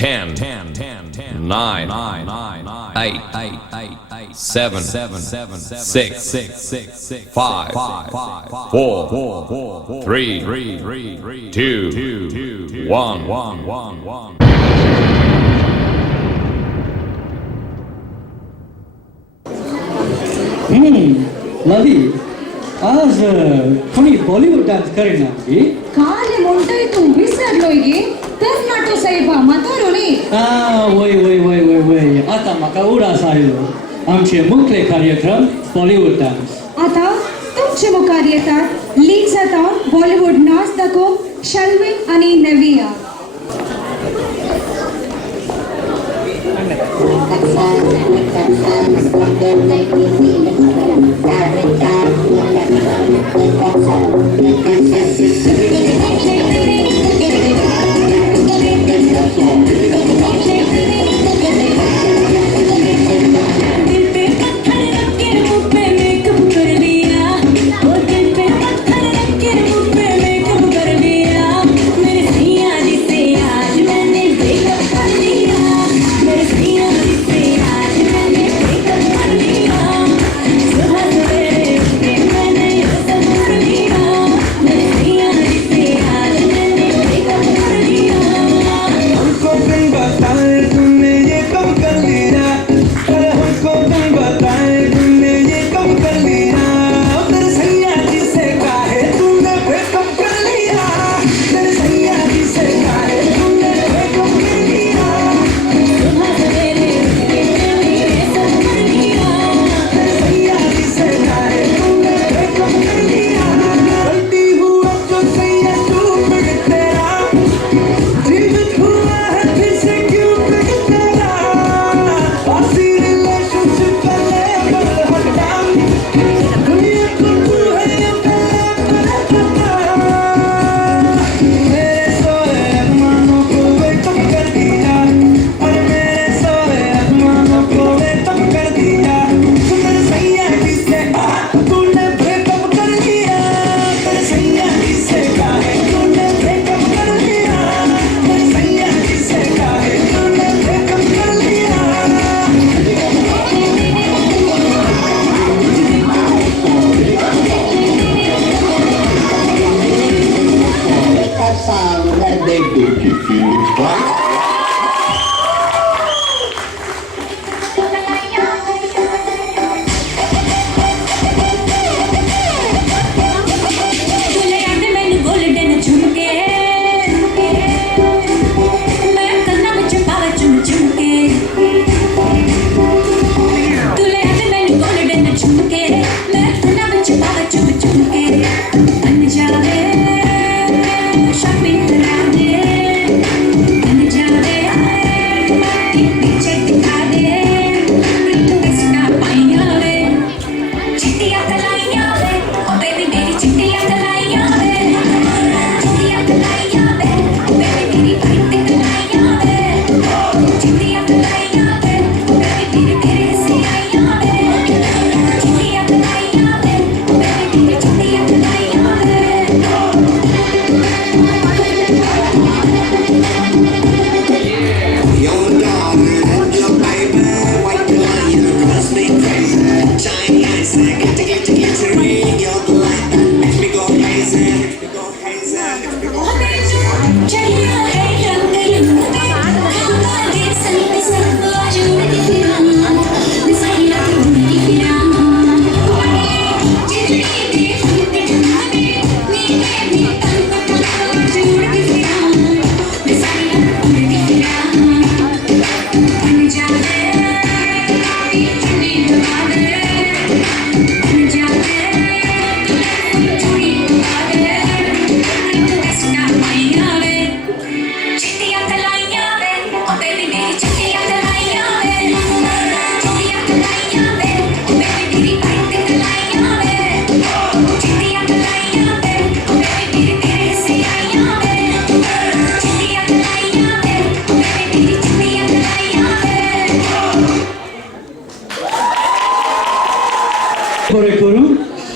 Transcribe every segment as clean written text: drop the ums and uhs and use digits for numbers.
10, 9, 8, 7, 6, 5, 4, 3, 2, 1. लवी आज कोणी Bollywood dance करेन की काले म्हणतोय तू विसरलोय गे तर नाटो साहेबा म्हातारो रे वय आता म्हाका उडास आयलो आमचे मुखेल कार्यक्रम बॉलिवूड डान्स आता तुमचे मुखार येतात लीग जाता बॉलिवूड नाच दाखोव शर्विन आणि नविया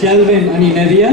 Shirley आणि नविया